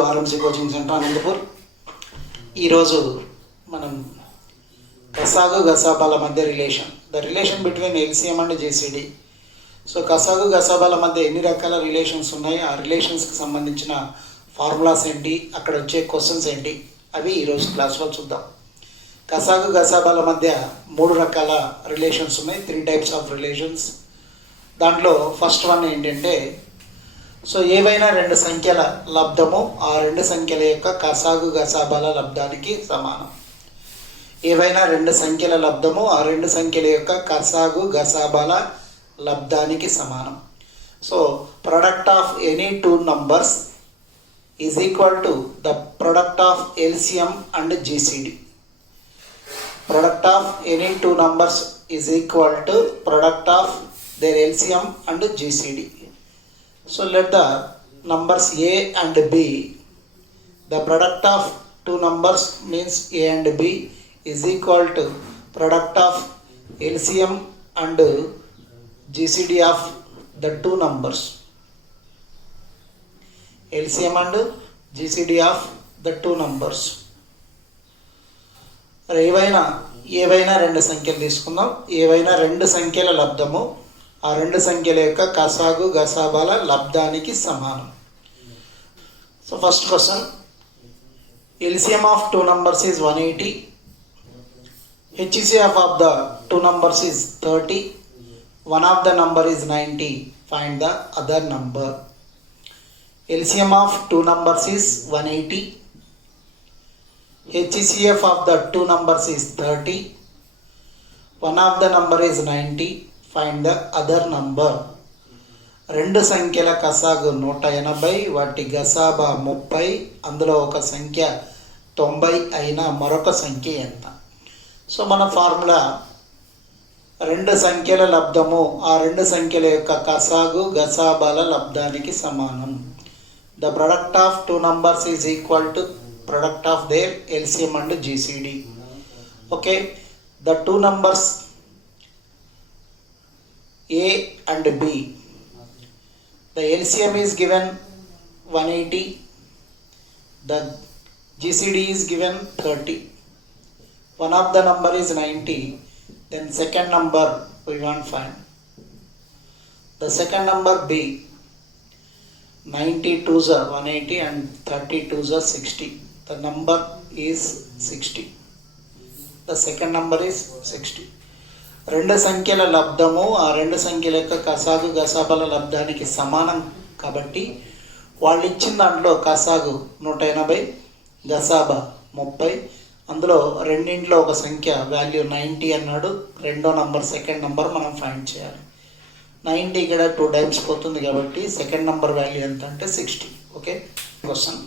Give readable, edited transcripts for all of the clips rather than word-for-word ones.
RMC coaching centre Anantapur. ఈరోజు మనం గసాగు గసాబాల మధ్య the relation between LCM and GCD. So గసాగు గసాబాల మధ్య ఎన్ని రకాల రిలేషన్స్ ఉన్నాయి, ఆ రిలేషన్స్కి సంబంధించిన ఫార్ములాస్ ఏంటి, అక్కడ వచ్చే క్వశ్చన్స్ ఏంటి, అవి ఈరోజు క్లాస్లో చూద్దాం. గసాగు గసాబాల మధ్య 3 రకాల రిలేషన్స్ ఉన్నాయి, 3 టైప్స్ ఆఫ్ రిలేషన్స్. దాంట్లో ఫస్ట్ వన్ ఏంటంటే, సో ఏవైనా 2 సంఖ్యల లబ్ధము ఆ 2 సంఖ్యల యొక్క గసాగు గసాబాల లబ్ధానికి సమానం. ఏవైనా 2 సంఖ్యల లబ్ధము ఆ 2 సంఖ్యల యొక్క గసాగు గసాబాల లబ్ధానికి సమానం. So product of any 2 numbers is equal to the product of LCM and GCD. Product of any 2 numbers is equal to product of their LCM and GCD. So let the numbers A and B, the product of 2 numbers means A and B is equal to product of LCM and GCD of the 2 numbers. LCM and GCD of the 2 numbers. ఏవైనా 2 సంఖ్యలు తీసుకుందాం. ఏవైనా 2 సంఖ్యల లబ్ధము ఆ 2 సంఖ్యల యొక్క గసాగు గసాబాల లబ్ధానికి సమానం. So first question, LCM of 2 numbers is 180, HCF of the 2 numbers is 30, one of the number is 90, find the other number. LCM of 2 numbers is 180, HCF of the 2 numbers is 30, one of the number is 90, find the other number. 2 సంఖ్యల కసాగు 180, వాటి గసాబా 30, అందులో ఒక సంఖ్య 90 అయినా మరొక సంఖ్య ఎంత? So మన ఫార్ములా 2 సంఖ్యల లబ్ధము ఆ 2 సంఖ్యల యొక్క కసాగు గసాబాల లబ్ధానికి సమానం. The product of 2 numbers is equal to product of their LCM and GCD. Okay, the 2 numbers A and B, the LCM is given 180, the GCD is given 30, one of the number is 90, then second number we want find. The second number B, 90 2s are 180 and 30 2s are 60. The number is 60. The second number is 60. 2 సంఖ్యల లబ్ధము ఆ 2 సంఖ్యల యొక్క కసాగు గసాబాల లబ్ధానికి సమానం కాబట్టి వాళ్ళు ఇచ్చిన దాంట్లో కసాగు 180, గసాబా 30, అందులో రెండింటిలో ఒక సంఖ్య వాల్యూ 90 అన్నాడు. రెండో నంబర్ సెకండ్ నంబర్ మనం ఫైండ్ చేయాలి. 90 ఇక్కడ 2 టైమ్స్ పోతుంది కాబట్టి సెకండ్ నంబర్ వాల్యూ ఎంత అంటే 60. Okay, question,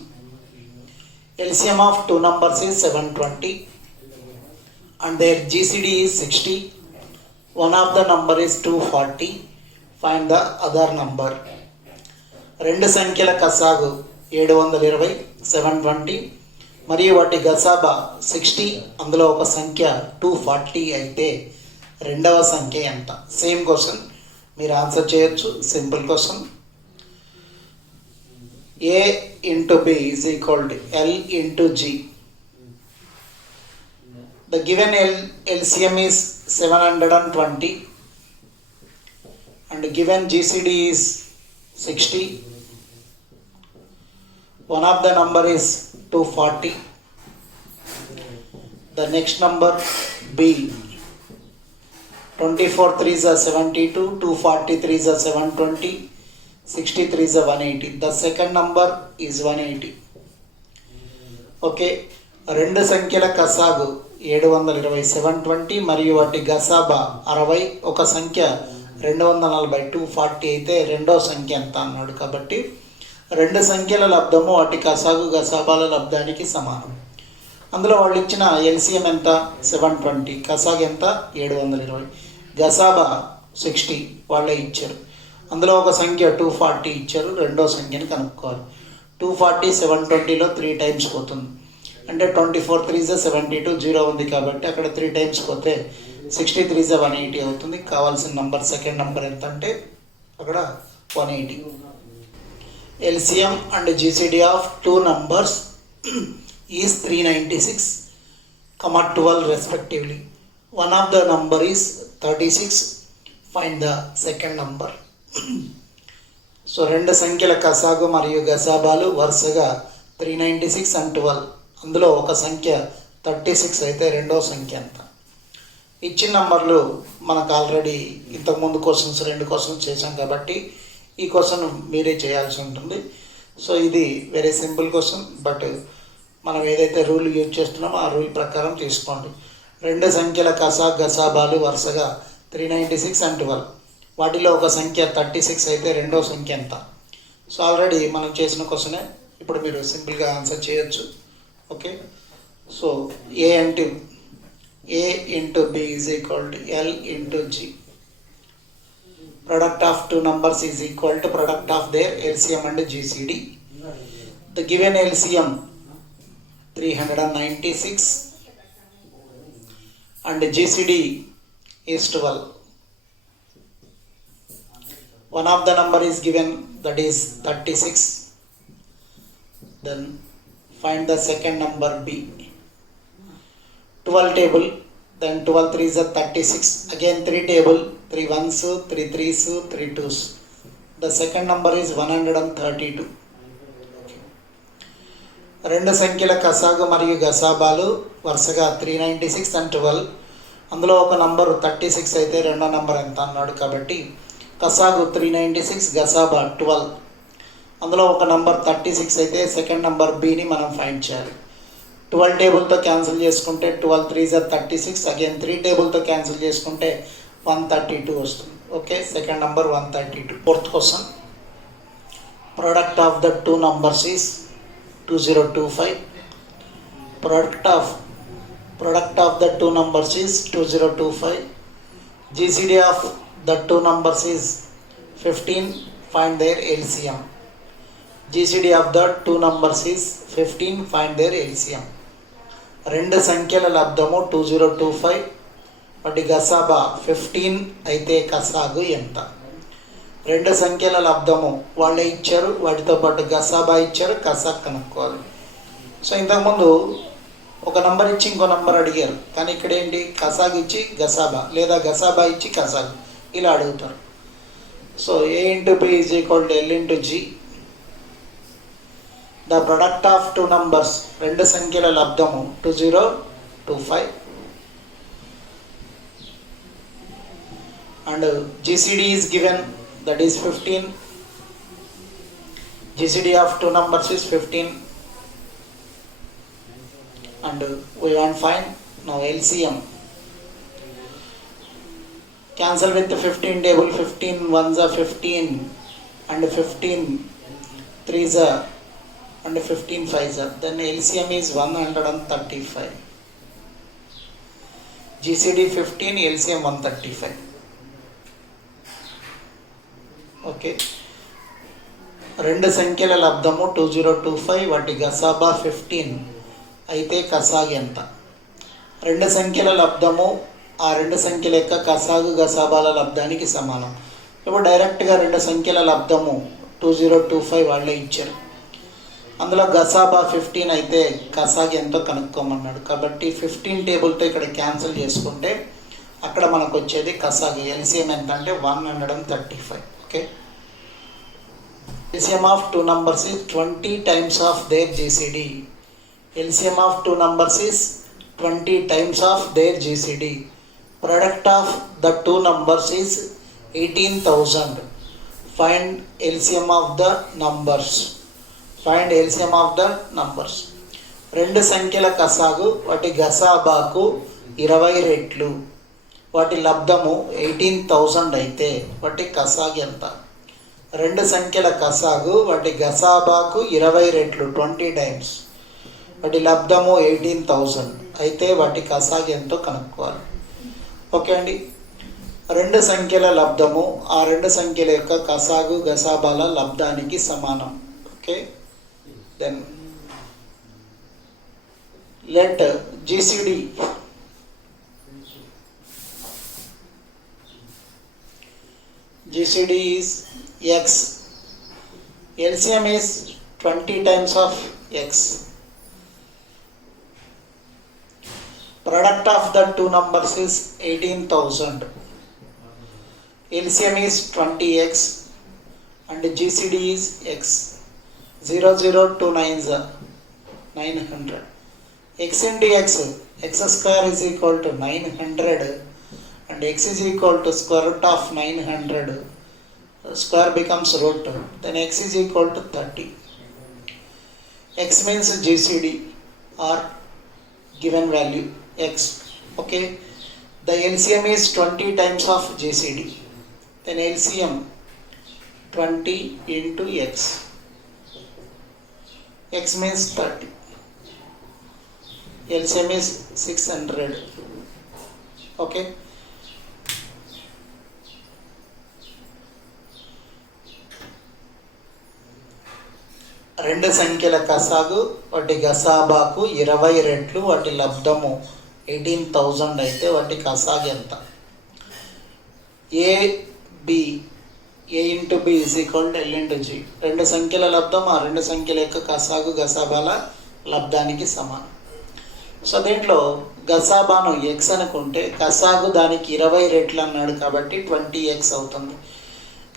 LCM of 2 numbers is 720 and their GCD is 60. One of the number is 240. Find the other number. 2 సంఖ్యల కసాగు 720, 720 మరియు వాటి గసాబా 60, అందులో ఒక సంఖ్య 240 అయితే రెండవ సంఖ్య ఎంత? సేమ్ క్వశ్చన్, మీరు ఆన్సర్ చేయొచ్చు. Simple question. A into B is equal to L into G. The given LCM is 720 and given GCD is 60. One of the number is 240. The next number B, 24 3s are 72, 240 3s are 720, 63 is a 180. The second number is 180. Okay, 2 సంఖ్యల కసాగు 720, 720 మరియు వాటి గసాబా 60, ఒక సంఖ్య 240, 240 అయితే రెండో సంఖ్య ఎంత అన్నాడు. కాబట్టి 2 సంఖ్యల లబ్ధము వాటి కసాగు గసాబాల లబ్ధానికి సమానం. అందులో వాళ్ళు ఇచ్చిన ఎల్సిఎం ఎంత? 720, కసాగు ఎంత? 720, గసాబా 60 వాళ్ళే ఇచ్చారు. అందులో ఒక సంఖ్య 240 ఇచ్చారు, రెండో సంఖ్యని కనుక్కోవాలి. 240 720లో 3 టైమ్స్ పోతుంది అంటే 24 3s 72, 0 ఉంది కాబట్టి అక్కడ 3 టైమ్స్ పోతే 63 180 అవుతుంది. కావాల్సిన నంబర్ సెకండ్ నంబర్ ఎంత అంటే అక్కడ 180. LCM and GCD of two numbers is 396, 12 respectively. One of the number is 36. Find the second number. So రెండు సంఖ్యల కసాగు మరియు గసాబాలు వరుసగా 396 and 12. అందులో ఒక సంఖ్య 36 అయితే రెండో సంఖ్య ఎంత? ఇచ్చిన నంబర్లు మనకు ఆల్రెడీ ఇంతకుముందు క్వశ్చన్స్ 2 క్వశ్చన్స్ చేశాం కాబట్టి ఈ క్వశ్చన్ మీరే చేయాల్సి ఉంటుంది. సో ఇది వెరీ సింపుల్ క్వశ్చన్, బట్ మనం ఏదైతే రూల్ యూజ్ చేస్తున్నామో ఆ రూల్ ప్రకారం తీసుకోండి. రెండు సంఖ్యల గసాబాలు వరుసగా 396 and 12. వాటిలో ఒక సంఖ్య 36 అయితే రెండో సంఖ్య ఎంత? సో ఆల్రెడీ మనం చేసిన క్వశ్చనే, ఇప్పుడు మీరు సింపుల్గా ఆన్సర్ చేయొచ్చు. Okay, so A into B is equal to L into G. Product of two numbers is equal to product of their LCM and GCD. The given LCM 396 and GCD is 12. One of the number is given, that is 36. Then find the second number B. 12 table, then 12 3s are 36. Again 3 table, 3 1s, 3 3s, 3 2s. The second number is 132. రెండు సంఖ్యల కసాగు మరియు గసాబాలు వరుసగా 396 and 12. అందులో ఒక number 36 అయితే రెండో number ఎంత అన్నాడు కాబట్టి కసాగు 396, గసాబా 12. అందులో ఒక నంబర్ 36 అయితే సెకండ్ నంబర్ బిని మనం ఫైండ్ చేయాలి. 12 టేబుల్తో క్యాన్సిల్ చేసుకుంటే 12 3s are 36. అగైన్ 3 టేబుల్తో క్యాన్సిల్ చేసుకుంటే 132 వస్తుంది. Okay, second number 132. Fourth question, product of the two numbers is 2025. Product of the two numbers is 2025. GCD of the two numbers is 15. Find their LCM. GCD of the two numbers is 15. Find their LCM. రెండు సంఖ్యల లబ్ధము 2025. వాటి గసాబా 15 అయితే కసాగు ఎంత? రెండు సంఖ్యల లబ్ధము వాళ్ళే ఇచ్చారు, వాటితో పాటు గసాబా ఇచ్చారు, కసాగ్ కనుక్కోవాలి. సో ఇంతకుముందు ఒక నంబర్ ఇచ్చి ఇంకో నంబర్ అడిగారు, కానీ ఇక్కడ ఏంటి, కసాగ్ ఇచ్చి గసాబా లేదా గసాబా ఇచ్చి కసాగ్ ఇలా అడుగుతారు. So A into B is equal to L into G. The product of two numbers, రెండు సంఖ్యల లబ్ధము 2025 and GCD is given, that is 15. GCD of two numbers is 15 and we want find now LCM. Cancel with the 15 table, 15 1s are 15 and 15 3s are and 15 5s are, then LCM is 135. GCD 15, LCM 135. Okay, రెండు సంఖ్యల లబ్ధము 2025, వాటి గసాబా 15 అయితే కసాగు ఎంత? రెండు సంఖ్యల లబ్ధము ఆ రెండు సంఖ్యల యొక్క కసాగు గసాబాల లబ్ధానికి సమానం. ఇప్పుడు డైరెక్ట్గా రెండు సంఖ్యల లబ్ధము 2025 వాళ్ళే ఇచ్చారు, అందులో గసాబా 15 అయితే కసాగు ఎంతో కనుక్కోమన్నాడు. కాబట్టి 15 టేబుల్తో ఇక్కడ క్యాన్సిల్ చేసుకుంటే అక్కడ మనకు వచ్చేది కసాగు ఎల్సిఎం ఎంత అంటే 135. Okay, LCM of two numbers is 20 times of their GCD. LCM of two numbers is 20 times of their GCD. Product of the two numbers is 18,000. Find LCM of the numbers. Find LCM of the numbers. రెండు సంఖ్యల కసాగు వాటి గసాబాకు 20 రెట్లు, వాటి లబ్ధము 18,000 అయితే వాటి కసాగు ఎంత? రెండు సంఖ్యల కసాగు వాటి గసాబాకు 20 రెట్లు 20 టైమ్స్, వాటి లబ్ధము 18,000 అయితే వాటి కసాగు ఎంతో కనుక్కోవాలి. ఓకే అండి, రెండు సంఖ్యల లబ్ధము ఆ రెండు సంఖ్యల యొక్క కసాగు గసాబాల లబ్ధానికి సమానం. Okay, then let GCD is x LCM is 20 times of x. Product of the two numbers is 18,000. LCM is 20x and GCD is x. 0, 0, 2 9s are 900. X into x, x square is equal to 900 and x is equal to square root of 900. Square becomes root, then x is equal to 30. X means GCD or given value x. Okay, the LCM is 20 times of GCD, then LCM 20 into x. X means 30. LCM is 600. Okay. రెండు సంఖ్యల కసాగు వాటి గసాబాకు 20 రెట్లు వాటి లబ్ధము 18,000 అయితే వాటి కసాగు ఎంత? A into B is equal to L into G. రెండు సంఖ్యల లబ్ధం ఆ రెండు సంఖ్యల యొక్క కసాగు గసాబాల లబ్ధానికి సమానం. సో దీంట్లో గసాబాను ఎక్స్ అనుకుంటే కసాగు దానికి 20 రెట్లు అన్నాడు కాబట్టి 20x అవుతుంది.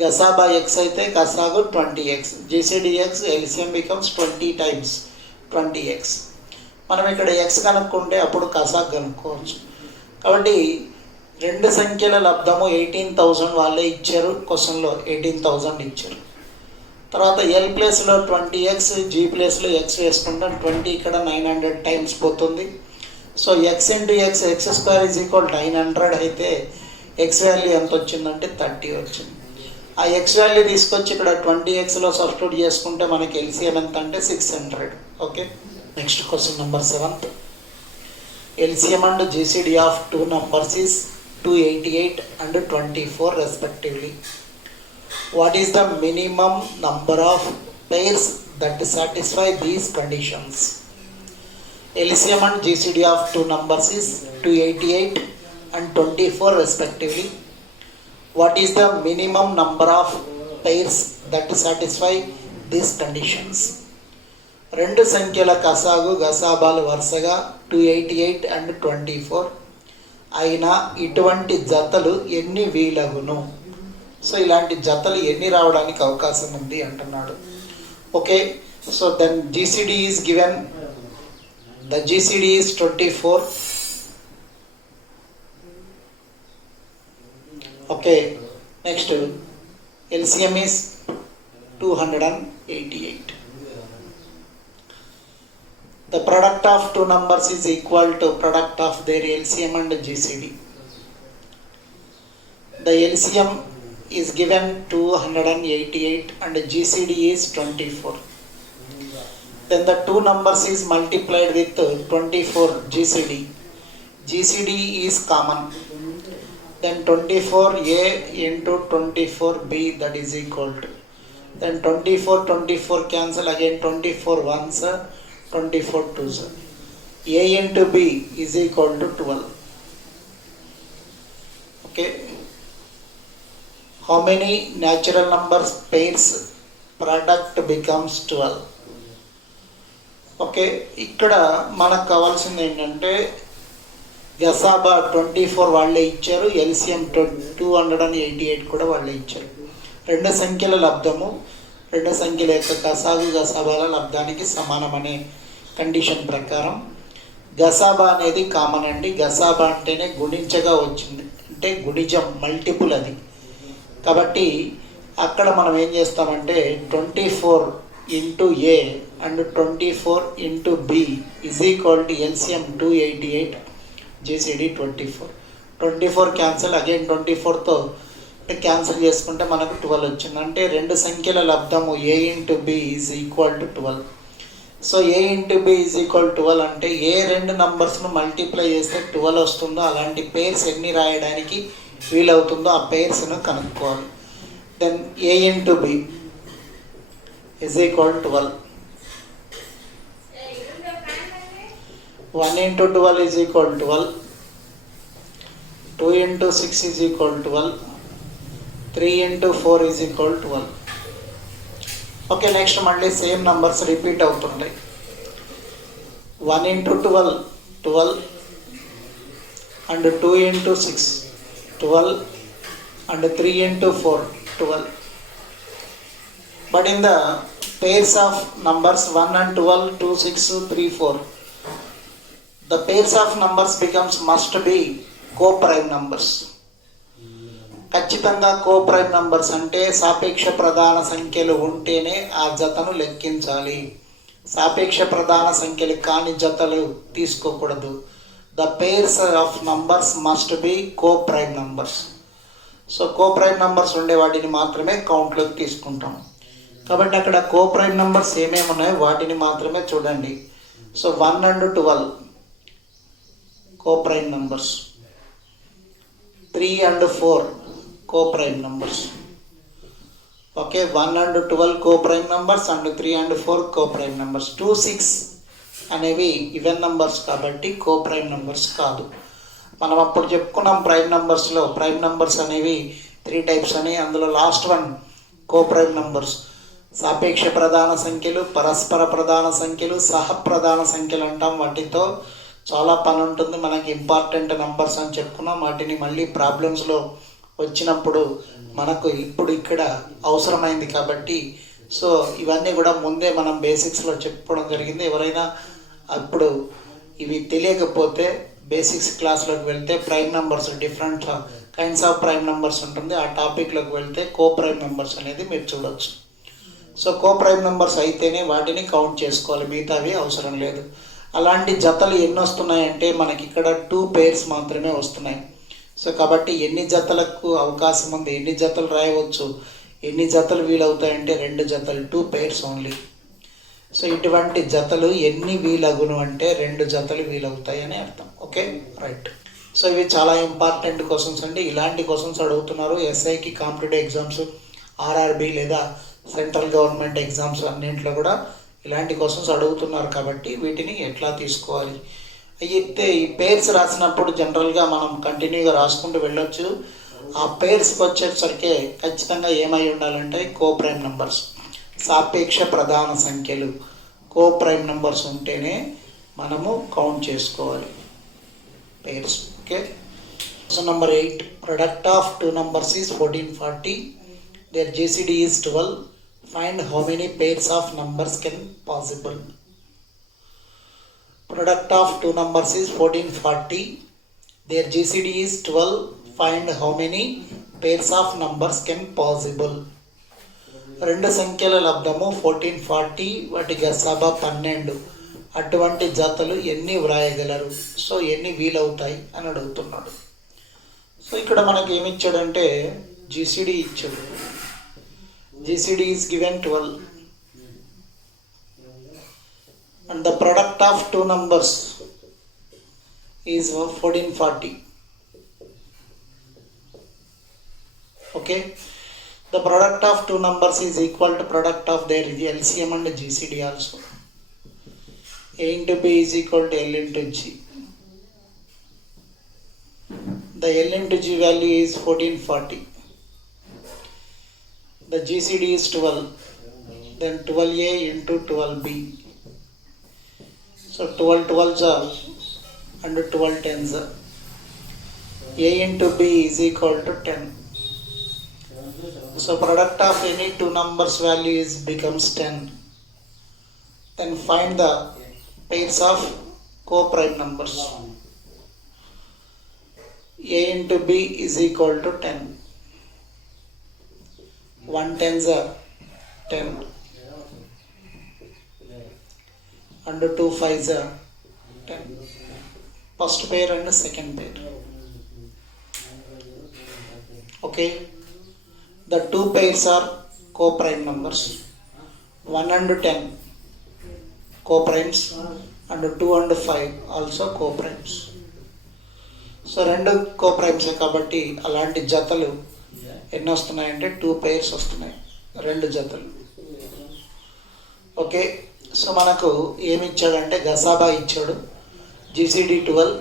గసాబా ఎక్స్ అయితే కసాగు 20x. GCD X LCM becomes 20 times 20x. మనం ఇక్కడ ఎక్స్ కనుక్కుంటే అప్పుడు కసాగు కనుక్కోవచ్చు. కాబట్టి రెండు సంఖ్యల లబ్ధము 18,000 వాళ్ళే ఇచ్చారు, క్వశ్చన్లో 18,000 ఇచ్చారు. తర్వాత ఎల్ ప్లేస్లో 20x, జీ ప్లేస్లో ఎక్స్ వేసుకుంటాం. 20 ఇక్కడ 900 టైమ్స్ పోతుంది. So X into X, X square is equal 900 అయితే ఎక్స్ వాల్యూ ఎంత వచ్చిందంటే 30 వచ్చింది. ఆ ఎక్స్ వాల్యూ తీసుకొచ్చి ఇక్కడ 20xలో సబ్స్టిట్యూట్ చేసుకుంటే మనకి ఎల్సిఎం ఎంత అంటే 600. Okay, next question number 7th. LCM and GCD of two numbers is 288 and 24 respectively. What is the minimum number of pairs that satisfy these conditions? LCM and GCD of two numbers is 288 and 24 respectively. What is the minimum number of pairs that satisfy these conditions? రెండు సంఖ్యల కసాగు గసాబాలు వరుసగా 288 and 24 అయినా ఇటువంటి జతలు ఎన్ని వీలగును? So ఇలాంటి జతలు ఎన్ని రావడానికి అవకాశం ఉంది అంటున్నాడు. Okay, so then GCD is given. The GCD is 24. Okay, next LCM is 288. The product of two numbers is equal to product of their LCM and GCD. The LCM is given 288 and GCD is 24. Then the two numbers is multiplied with 24 GCD. GCD is common. Then 24A into 24B, that is equal to. Then 24 cancel, again 24 ones, 24 twos. A into B is equal to 12. Okay. How many natural numbers pairs product becomes 12? Okay, ఇక్కడ మనకు కావాల్సింది ఏంటంటే గసాబా 24 వాళ్ళే ఇచ్చారు, LCM 288 కూడా వాళ్ళే ఇచ్చారు. రెండు సంఖ్యల లబ్ధము రెండు సంఖ్యల యొక్క కసాగు గసాబాల లబ్ధానికి సమానమనే కండిషన్ ప్రకారం గసాబా అనేది కామన్ అండి. గసాబా అంటేనే గుణించగా వచ్చింది, అంటే గుణిజం మల్టిపుల్ అది. కాబట్టి అక్కడ మనం ఏం చేస్తామంటే 24 into A and 24 into B is equal to LCM 288, GCD 24. 24 cancel, again 24తో క్యాన్సిల్ చేసుకుంటే మనకు 12 వచ్చింది. అంటే రెండు సంఖ్యల లబ్ధము A into B is equal to 12. So A into B is equal 12 అంటే ఏ రెండు నంబర్స్ను మల్టిప్లై చేస్తే 12 వస్తుందో అలాంటి పేర్స్ ఎన్ని రాయడానికి వీలవుతుందో ఆ పేర్స్ను కనుక్కోవాలి. Then A into B is equal 12. 1 into 12 is equal to 12. 2 into 6 is equal to 12. 3 into 4 is equal to 12. Okay, next మళ్ళీ సేమ్ నంబర్స్ రిపీట్ అవుతుంటాయి. 1 into 12 12 and 2 into 6 12 and 3 into 4 12. But in the pairs of numbers 1 and 12 2 6 3 4, the pairs of numbers becomes must be co-prime numbers. ఖచ్చితంగా కో-ప్రైమ్ numbers అంటే సాపేక్ష ప్రధాన సంఖ్యలు ఉంటేనే ఆ జతను లెక్కించాలి. సాపేక్ష ప్రధాన సంఖ్యలు కాని జతలు తీసుకోకూడదు. The pairs of numbers must be coprime numbers. So coprime numbers ఉండే వాటిని మాత్రమే కౌంట్లోకి తీసుకుంటాం. కాబట్టి అక్కడ కో-ప్రైమ్ నంబర్స్ ఏమేమి ఉన్నాయో వాటిని మాత్రమే చూడండి. So 1 and 12 coprime numbers, 3 and 4 co-prime numbers. Okay, 1 and 12 co-prime numbers and 3 and 4 co-prime numbers. 2 6 అనేవి ఈవెన్ నంబర్స్ కాబట్టి co-prime numbers కాదు. మనం అప్పుడు చెప్పుకున్నాం ప్రైమ్ నంబర్స్లో ప్రైమ్ నంబర్స్ అనేవి 3 types అని. అందులో లాస్ట్ వన్ co-prime numbers. సాపేక్ష ప్రధాన సంఖ్యలు, పరస్పర ప్రధాన సంఖ్యలు, సహప్రధాన సంఖ్యలు అంటాం. వాటితో చాలా పని ఉంటుంది. మనకి ఇంపార్టెంట్ నంబర్స్ అని చెప్పుకున్నాం. వాటిని మళ్ళీ ప్రాబ్లమ్స్లో వచ్చినప్పుడు మనకు ఇప్పుడు ఇక్కడ అవసరమైంది కాబట్టి సో ఇవన్నీ కూడా ముందే మనం బేసిక్స్లో చెప్పుకోవడం జరిగింది. ఎవరైనా అప్పుడు ఇవి తెలియకపోతే బేసిక్స్ క్లాస్లోకి వెళ్తే prime numbers, different kinds of prime numbers ఉంటుంది. ఆ టాపిక్లోకి వెళ్తే కో-ప్రైమ్ నెంబర్స్ అనేది మీరు చూడవచ్చు. సో కో-ప్రైమ్ నెంబర్స్ అయితేనే వాటిని కౌంట్ చేసుకోవాలి, మిగతావి అవసరం లేదు. అలాంటి జతలు ఎన్ని వస్తున్నాయంటే మనకి ఇక్కడ 2 pairs మాత్రమే వస్తున్నాయి. సో కాబట్టి ఎన్ని జతలకు అవకాశం ఉంది, ఎన్ని జతలు రాయవచ్చు, ఎన్ని జతలు వీలవుతాయంటే 2 జతలు, 2 pairs ఓన్లీ. సో ఇటువంటి జతలు ఎన్ని వీలగును అంటే 2 జతలు వీలవుతాయి అని అర్థం. Okay, right. సో ఇవి చాలా ఇంపార్టెంట్ క్వశ్చన్స్ అండి. ఇలాంటి క్వశ్చన్స్ అడుగుతున్నారు ఎస్ఐకి, కాంపిటేటివ్ ఎగ్జామ్స్, ఆర్ఆర్బి లేదా సెంట్రల్ గవర్నమెంట్ ఎగ్జామ్స్ అన్నింటిలో కూడా ఇలాంటి క్వశ్చన్స్ అడుగుతున్నారు. కాబట్టి వీటిని ఎట్లా తీసుకోవాలి అయితే ఈ పేర్స్ రాసినప్పుడు జనరల్గా మనం కంటిన్యూగా రాసుకుంటూ వెళ్ళొచ్చు. ఆ పేర్స్కి వచ్చేసరికి ఖచ్చితంగా ఏమై ఉండాలంటే కో-ప్రైమ్ నంబర్స్, సాపేక్ష ప్రధాన సంఖ్యలు, కో-ప్రైమ్ నంబర్స్ ఉంటేనే మనము కౌంట్ చేసుకోవాలి pairs. Okay, so number 8, product of 2 numbers is 1440, their GCD is 12, find how many pairs of numbers can possible. Product of 2 numbers is 1440, their GCD is 12, find how many pairs of numbers can possible. 2 సంఖ్యల లబ్ధము 1440, వాటి గసాబా 12. అటువంటి జతలు ఎన్ని వ్రాయగలరు, so ఎన్ని వీలవుతాయి అని అడుగుతున్నాడు. So ఇక్కడ మనకి ఏమి ఇచ్చాడంటే GCD ఇచ్చాడు. GCD is given 12 and the product of 2 numbers is 1440. Okay, the product of 2 numbers is equal to product of their LCM and GCD also. A into B is equal to L into G. The L into G value is 1440. The GCD is 12, then 12A into 12B. So 12 12s are and 12 10s are. A into B is equal to 10. So product of any 2 numbers value is becomes 10. Then find the pairs of co-prime numbers. A into B is equal to 10. 1 10s are 10 and 2 5s are 10. First pair and second pair. Okay, the 2 pairs are co-prime numbers. 1 and 10 co-primes and 2 and 5 also co-primes. So 2 co-primes కాబట్టి అలాంటి జతలు ఎన్ని వస్తున్నాయంటే 2 pairs వస్తున్నాయి, 2 జతలు. Okay, so మనకు ఏమి ఇచ్చాడంటే గసాబా ఇచ్చాడు, GCD 12,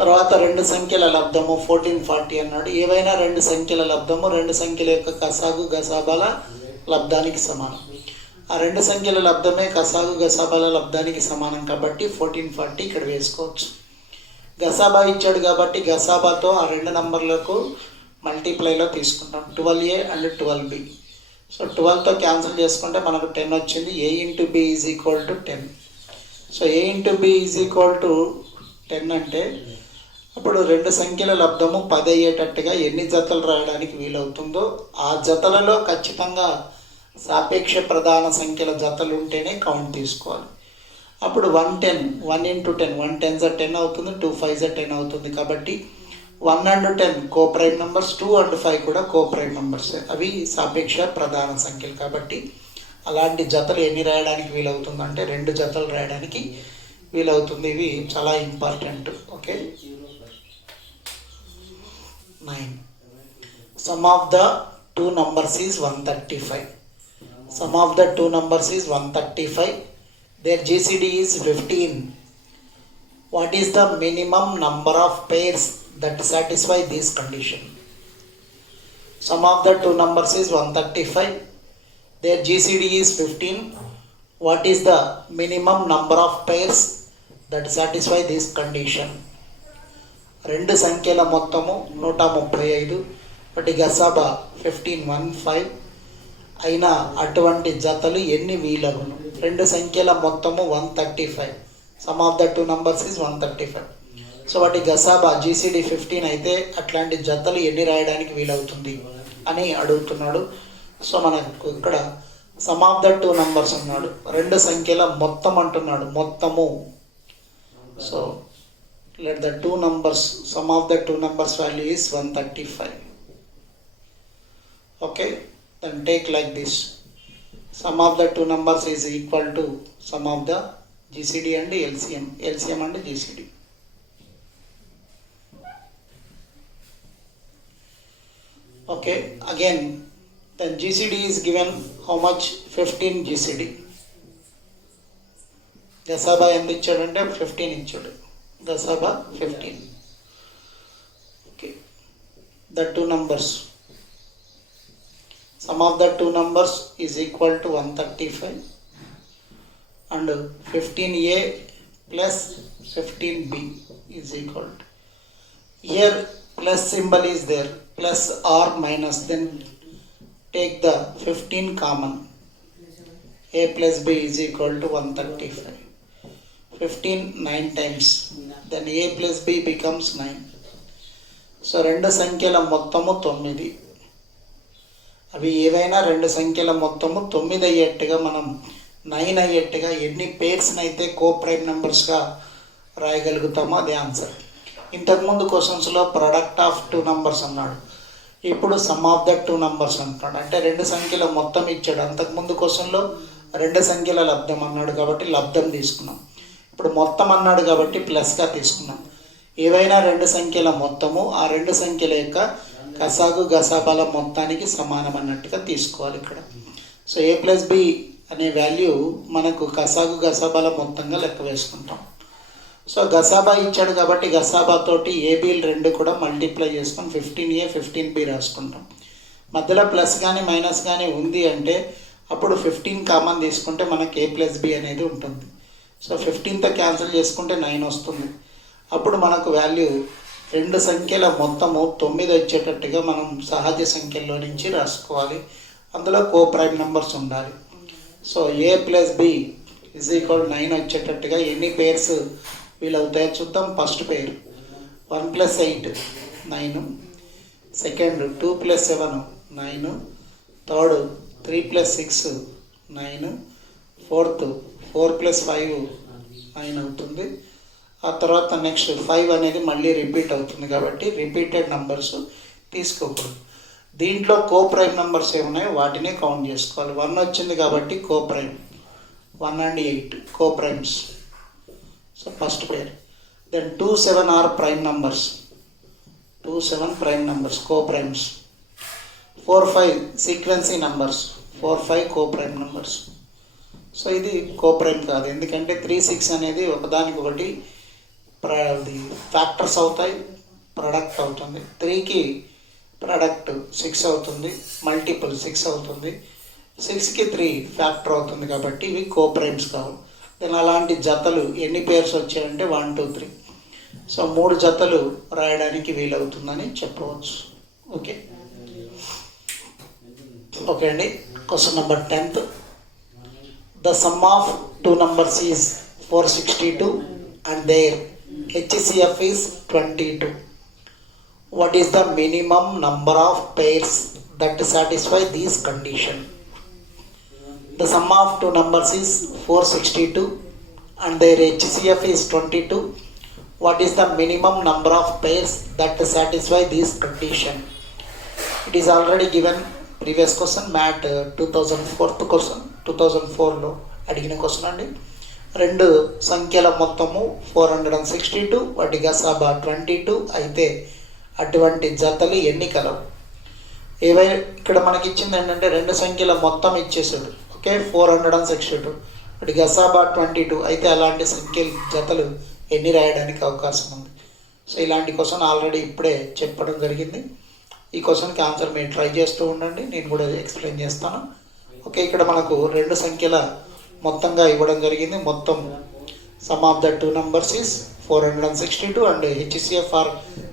తర్వాత 2 సంఖ్యల లబ్ధము 1440 అన్నాడు. ఏవైనా 2 సంఖ్యల లబ్ధము 2 సంఖ్యల యొక్క కసాగు గసాబాల లబ్ధానికి సమానం. ఆ రెండు సంఖ్యల లబ్ధమే కసాగు గసాబాల లబ్ధానికి సమానం కాబట్టి 1440 ఇక్కడ వేసుకోవచ్చు. గసాబా ఇచ్చాడు కాబట్టి గసాబాతో ఆ రెండు నంబర్లకు మల్టీప్లైలో తీసుకుంటాం, 12A and 12B. So 12తో cancel చేసుకుంటే మనకు 10 వచ్చింది. A into B is equal to 10. So A into B is equal to 10 అంటే అప్పుడు రెండు సంఖ్యల లబ్ధము 10 అయ్యేటట్టుగా ఎన్ని జతలు రాయడానికి వీలవుతుందో ఆ జతలలో ఖచ్చితంగా సాపేక్ష ప్రధాన సంఖ్యల జతలు ఉంటేనే కౌంట్ తీసుకోవాలి. అప్పుడు 110, 1 ఇంటూ 10, 1 10s 10 అవుతుంది, 2 5s 10 అవుతుంది. కాబట్టి 1 and 10 co prime numbers, 2 and 5 కూడా కో ప్రైమ్ నంబర్స్. అవి సాపేక్ష ప్రధాన సంఖ్యలు కాబట్టి అలాంటి జతలు ఎన్ని రాయడానికి వీలవుతుందంటే రెండు జతలు రాయడానికి వీలవుతుంది. ఇవి చాలా important. Okay, 9. Some of the two numbers is 135. Sum of the two numbers is 135. Their GCD is 15. What is the minimum number of pairs that satisfy this condition? Sum of the two numbers is 135. Their GCD is 15. What is the minimum number of pairs that satisfy this condition? రెండు సంఖ్యల మొత్తము 135, ఒకటి గసాబా 15 అయినా అటువంటి జతలు ఎన్ని వీలగును? రెండు సంఖ్యల మొత్తము 135. Some of the two numbers is 135. So వాటి గసాబా GCD 15 అయితే అట్లాంటి జతలు ఎన్ని రాయడానికి వీలవుతుంది అని అడుగుతున్నాడు. సో మనకు ఇక్కడ some of the two numbers అన్నాడు, రెండు సంఖ్యల మొత్తం అంటున్నాడు, మొత్తము. So let the two numbers, some of the two numbers value is 135. Okay, then take like this. Sum of the two numbers is equal to sum of the GCD and LCM, LCM and GCD. Okay, again then GCD is given how much? 15 GCD. గసాబా ఎంత ఇచ్చాడంటే 15 ఇచ్చాడు. గసాబా 15. Okay, the two numbers, sum of the two numbers is equal to 135 and 15A plus 15B is equal to, here plus symbol is there, plus or minus, then take the 15 common, A plus B is equal to 135. 15 9 times, then A plus B becomes 9. So రెండు సంఖ్యల మొత్తము 9. అవి ఏవైనా రెండు సంఖ్యల మొత్తము 9 అయ్యేట్టుగా, మనం 9 అయ్యేట్టుగా ఎన్ని పేర్స్ని అయితే కో ప్రైమ్ నెంబర్స్గా రాయగలుగుతామో అదే ఆన్సర్. ఇంతకుముందు క్వశ్చన్స్లో ప్రొడక్ట్ ఆఫ్ టూ నంబర్స్ అన్నాడు, ఇప్పుడు some of the two numbers అంటున్నాడు. అంటే రెండు సంఖ్యల మొత్తం ఇచ్చాడు. అంతకుముందు క్వశ్చన్లో రెండు సంఖ్యల లబ్ధం అన్నాడు కాబట్టి లబ్ధం తీసుకున్నాం. ఇప్పుడు మొత్తం అన్నాడు కాబట్టి ప్లస్గా తీసుకున్నాం. ఏవైనా రెండు సంఖ్యల మొత్తము ఆ రెండు సంఖ్యల యొక్క కసాగు గసాబాల మొత్తానికి సమానం అన్నట్టుగా తీసుకోవాలి ఇక్కడ. సో A ప్లస్ B అనే వాల్యూ మనకు కసాగు గసాబాల మొత్తంగా లెక్క వేసుకుంటాం. సో గసాబా ఇచ్చాడు కాబట్టి గసాబా తోటి ఏబీలు రెండు కూడా మల్టిప్లై చేసుకొని 15A 15B రాసుకుంటాం. మధ్యలో ప్లస్ కానీ మైనస్ కానీ ఉంది అంటే అప్పుడు 15 కామన్ తీసుకుంటే మనకి A ప్లస్ B అనేది ఉంటుంది. సో 15తో క్యాన్సిల్ చేసుకుంటే 9 వస్తుంది. అప్పుడు మనకు వాల్యూ రెండు సంఖ్యల మొత్తము 9 వచ్చేటట్టుగా మనం సహజ సంఖ్యల్లో నుంచి రాసుకోవాలి. అందులో కో ప్రైమ్ నెంబర్స్ ఉండాలి. So A plus B is equal 9 వచ్చేటట్టుగా ఎన్ని పేర్స్ వీలవుతాయో చూద్దాం. First pair 1 + 8 9, second 2 + 7 9, third 3 + 6 9, fourth 4 + 5 9 అవుతుంది. ఆ తర్వాత నెక్స్ట్ 5 అనేది మళ్ళీ రిపీట్ అవుతుంది కాబట్టి రిపీటెడ్ నెంబర్స్ తీసుకోకూడదు. దీంట్లో కో ప్రైమ్ నెంబర్స్ ఏమున్నాయో వాటినే కౌంట్ చేసుకోవాలి. 1 వచ్చింది కాబట్టి coprime, 1 and 8 coprimes. So first pair. Then 2 7 are prime numbers, 2 7 prime numbers coprimes. 4 5 sequence numbers, 4 5 coprime numbers. So ఇది కో ప్రైమ్ కాదు, ఎందుకంటే 3 6 అనేది ఒకదానికొకటి ఫ్యాక్టర్స్ అవుతాయి, ప్రొడక్ట్ అవుతుంది. 3కి ప్రొడక్ట్ 6 అవుతుంది, మల్టిపుల్ 6 అవుతుంది. 6కి 3 ఫ్యాక్టర్ అవుతుంది కాబట్టి ఇవి కోప్రైమ్స్ కావు. దెన్ అలాంటి జతలు ఎన్ని పేర్స్ వచ్చాయంటే 1 2 3. సో 3 జతలు రాయడానికి వీలవుతుందని చెప్పవచ్చు. ఓకే ఓకే అండి. Question number 10th. The sum of 2 numbers is 462 and their HCF is 22. What is the minimum number of pairs that satisfy this condition? The sum of 2 numbers is 462 and their HCF is 22. What is the minimum number of pairs that satisfy this condition? It is already given previous question, MAT 2004 question, 2004లో అడిగిన question అండి. 2 సంఖ్యల మొత్తము 462, వాటి గసాబా 22 అయితే అటువంటి జతలు ఎన్ని కలవు? ఇక్కడ మనకి ఇచ్చింది ఏంటంటే 2 సంఖ్యల మొత్తం ఇచ్చేసాడు. ఓకే 462, వాటి గసాబా 22 అయితే అలాంటి సంఖ్యల జతలు ఎన్ని రాయడానికి అవకాశం ఉంది? సో ఇలాంటి క్వశ్చన్ ఆల్రెడీ ఇప్పుడే చెప్పడం జరిగింది. ఈ క్వశ్చన్కి ఆన్సర్ మీరు ట్రై చేస్తూ ఉండండి, నేను కూడా ఎక్స్ప్లెయిన్ చేస్తాను. ఓకే ఇక్కడ మనకు 2 సంఖ్యల మొత్తంగా ఇవ్వడం జరిగింది. మొత్తం some of the 2 numbers is 462 and HCF or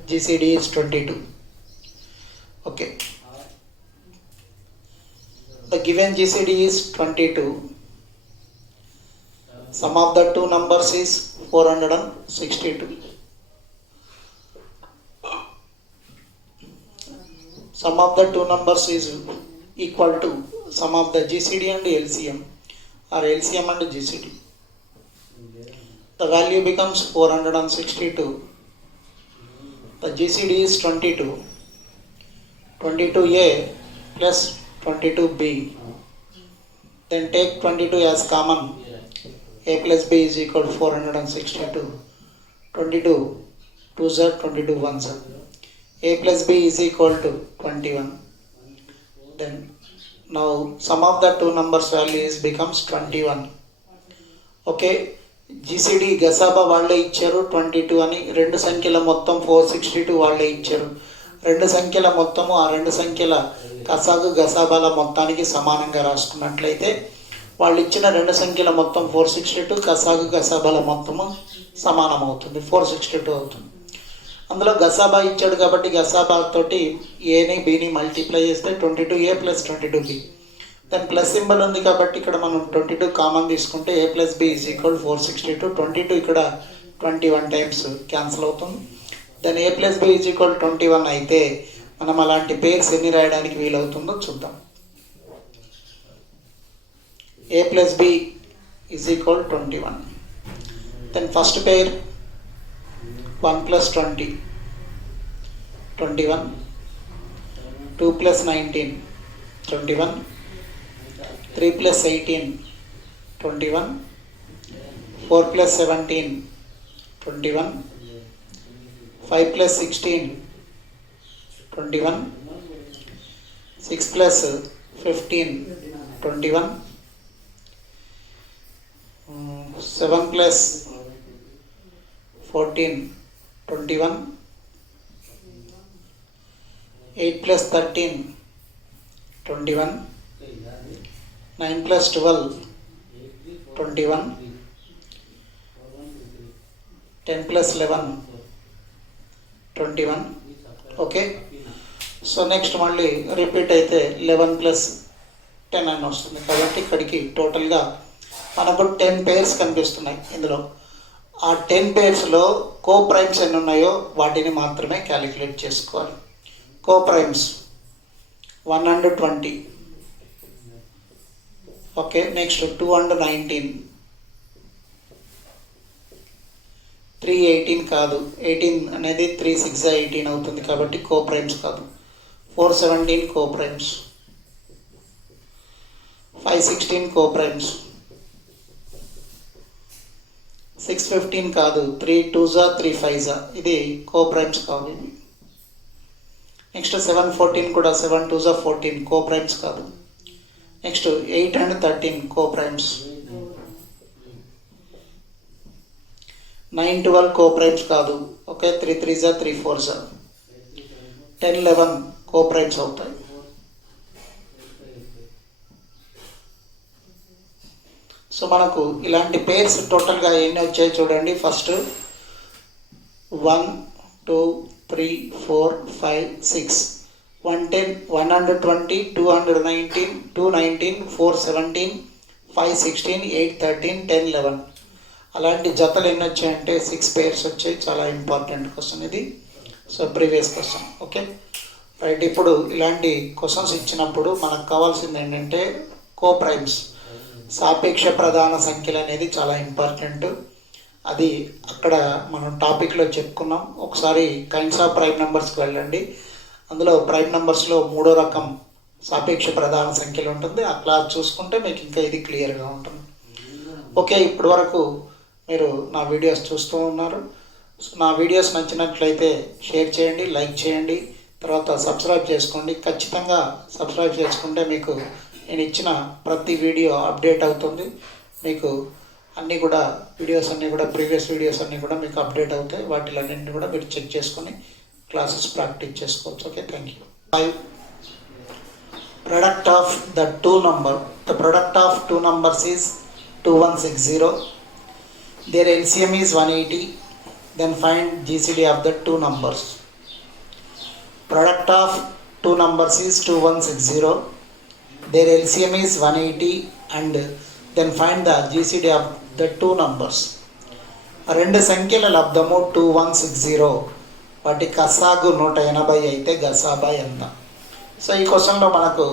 GCD is 22. Okay, the given GCD is 22. Sum of the 2 numbers is 462. Sum of the 2 numbers is equal to sum of the GCD and LCM or LCM and GCD. The value becomes 462. The GCD is 22. 22A plus 22B. Then take 22 as common. A plus B is equal to 462. 22 2s are 22 1s are. A plus B is equal to 21. Then now sum of the 2 numbers values becomes 21. Okay, GCD గసాబా వాళ్ళే ఇచ్చారు 22 అని, 2 సంఖ్యల మొత్తం 462 వాళ్ళే ఇచ్చారు. 2 సంఖ్యల మొత్తము ఆ 2 సంఖ్యల కసాగు గసాబాల మొత్తానికి సమానంగా రాసుకున్నట్లయితే వాళ్ళు ఇచ్చిన 2 సంఖ్యల మొత్తం 462, కసాగు గసాబాల మొత్తము సమానం అవుతుంది, 462 అవుతుంది. అందులో గసాబా ఇచ్చాడు కాబట్టి గసాబా తోటి ఏని బీని మల్టిప్లై చేస్తే 22A ప్లస్ 22B. దాని ప్లస్ సింబల్ ఉంది కాబట్టి ఇక్కడ మనం 22 కామన్ తీసుకుంటే A plus B is equal 462. 22 ఇక్కడ 21 టైమ్స్ క్యాన్సిల్ అవుతుంది. దాని A plus B is equal 21 అయితే మనం అలాంటి పేర్స్ ఎన్ని రాయడానికి వీలవుతుందో చూద్దాం. A plus B is equal 21. Then first pair 1 plus 20, 21, 2 plus 19, 21, 3 plus 18, 21, 4 plus 17, 21, 5 plus 16, 21, 6 plus 15, 21, 7 plus 14, 21, 8 plus 13, 21, 9 plus 12, 21, 10 plus 11, 21. Okay so next మళ్ళీ రిపీట్ అయితే 11 plus 10 అని వస్తుంది. కాబట్టి ఇక్కడికి టోటల్గా మనకు 10 పేర్స్ కనిపిస్తున్నాయి. ఇందులో ఆ 10 పేర్స్లో కో ప్రైమ్స్ ఎన్ని ఉన్నాయో వాటిని మాత్రమే క్యాలిక్యులేట్ చేసుకోవాలి. Co primes 1 and 20. Okay next 2 and 19, 3 18 కాదు, 18 అనేది 3 6 18 అవుతుంది కాబట్టి కో ప్రైమ్స్ కాదు. 4 17 కో ప్రైమ్స్, 5 16 కో ప్రైమ్స్, 6 15 కాదు, 3 2s 3 5s ఇది కో ప్రైమ్స్ కాదు ఇవి. నెక్స్ట్ 7 14 కూడా 7 2s 14 కో ప్రైమ్స్ కాదు. Next 8 and 13 coprimes, 9 12 coprimes కాదు. Okay 3 3s 3 4s, 10 11 coprimes అవుతాయి. సో మనకు ఇలాంటి పేర్స్ టోటల్గా ఎన్ని వచ్చాయి చూడండి. ఫస్ట్ 1 2 3 4 5 6 110 120 219 219 417 516 813 10 11 అలాంటి జతలు ఎన్ని వచ్చాయంటే 6 పేర్స్ వచ్చాయి. చాలా ఇంపార్టెంట్ క్వశ్చన్ ఇది. So previous question. Okay right. ఇప్పుడు ఇలాంటి క్వశ్చన్స్ ఇచ్చినప్పుడు మనకు కావాల్సింది ఏంటంటే కోప్రైమ్స్, సాపేక్ష ప్రధాన సంఖ్యలు అనేది చాలా ఇంపార్టెంట్. అది అక్కడ మనం టాపిక్లో చెప్పుకున్నాం. ఒకసారి కైండ్స్ ఆఫ్ ప్రైమ్ నెంబర్స్కి వెళ్ళండి. అందులో ప్రైమ్ నెంబర్స్లో 3వ రకం సాపేక్ష ప్రధాన సంఖ్యలు ఉంటుంది. ఆ క్లాస్ చూసుకుంటే మీకు ఇంకా ఇది క్లియర్గా ఉంటుంది. ఓకే, ఇప్పటి వరకు మీరు నా వీడియోస్ చూస్తూ ఉన్నారు. నా వీడియోస్ నచ్చినట్లయితే షేర్ చేయండి, లైక్ చేయండి, తర్వాత సబ్స్క్రైబ్ చేసుకోండి. ఖచ్చితంగా సబ్స్క్రైబ్ చేసుకుంటే మీకు నేను ఇచ్చిన ప్రతి వీడియో అప్డేట్ అవుతుంది. మీకు అన్నీ కూడా వీడియోస్ అన్నీ కూడా ప్రీవియస్ వీడియోస్ అన్నీ కూడా మీకు అప్డేట్ అవుతాయి. వాటిలన్నింటినీ కూడా మీరు చెక్ చేసుకొని క్లాసెస్ ప్రాక్టీస్ చేసుకోవచ్చు. Okay, thank you. 5. Product of the two number. The product of two numbers is 2160. Their LCM is 180. Then find GCD of the two numbers. Product of two numbers is 2160. Their LCM is 180 and then find the GCD of the two numbers. రెండు సంఖ్యల లబ్ధము 2160. వాటి కసాగు 180 అయితే గసాబా ఎంత? So ఈ క్వశ్చన్లో మనకు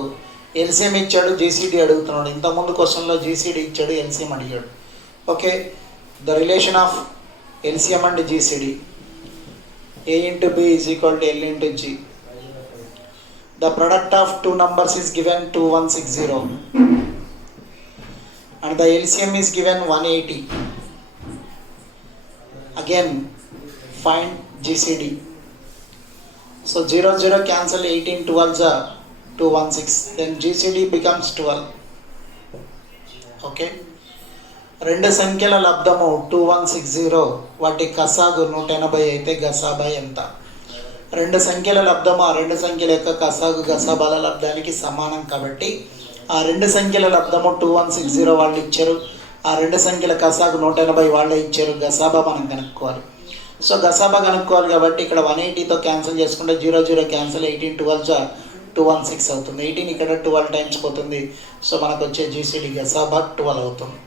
LCM ఇచ్చాడు, GCD అడుగుతున్నాడు. ఇంతకుముందు క్వశ్చన్లో జీసీడీ ఇచ్చాడు, ఎల్సిఎం అడిగాడు. Okay, the relation of LCM and GCD A into B is equal to L into G. The product of two numbers is given 2160 and the LCM is given 180. Again find GCD. So 0 0 cancel, 18 12s are 216. Then GCD becomes 12. Okay, రెండు సంఖ్యల లబ్ధము 2160. వాటి కసాగు 180 అయితే గసాబా ఎంత? రెండు సంఖ్యల లబ్ధము ఆ రెండు సంఖ్యల యొక్క కసాగు గసాబాల లబ్ధానికి సమానం కాబట్టి ఆ రెండు సంఖ్యల లబ్ధము 2160 వాళ్ళు ఇచ్చారు, ఆ రెండు సంఖ్యల కసాగు 180 వాళ్ళే ఇచ్చారు. గసాబా మనం కనుక్కోవాలి. సో గసాబా కనుక్కోవాలి కాబట్టి ఇక్కడ 180తో క్యాన్సిల్ చేసుకుంటే 0 0 క్యాన్సిల్, 18 12 216 అవుతుంది. 18 ఇక్కడ 12 టైమ్స్ పోతుంది. సో మనకు వచ్చే జీసీడీ గసాబా 12 అవుతుంది.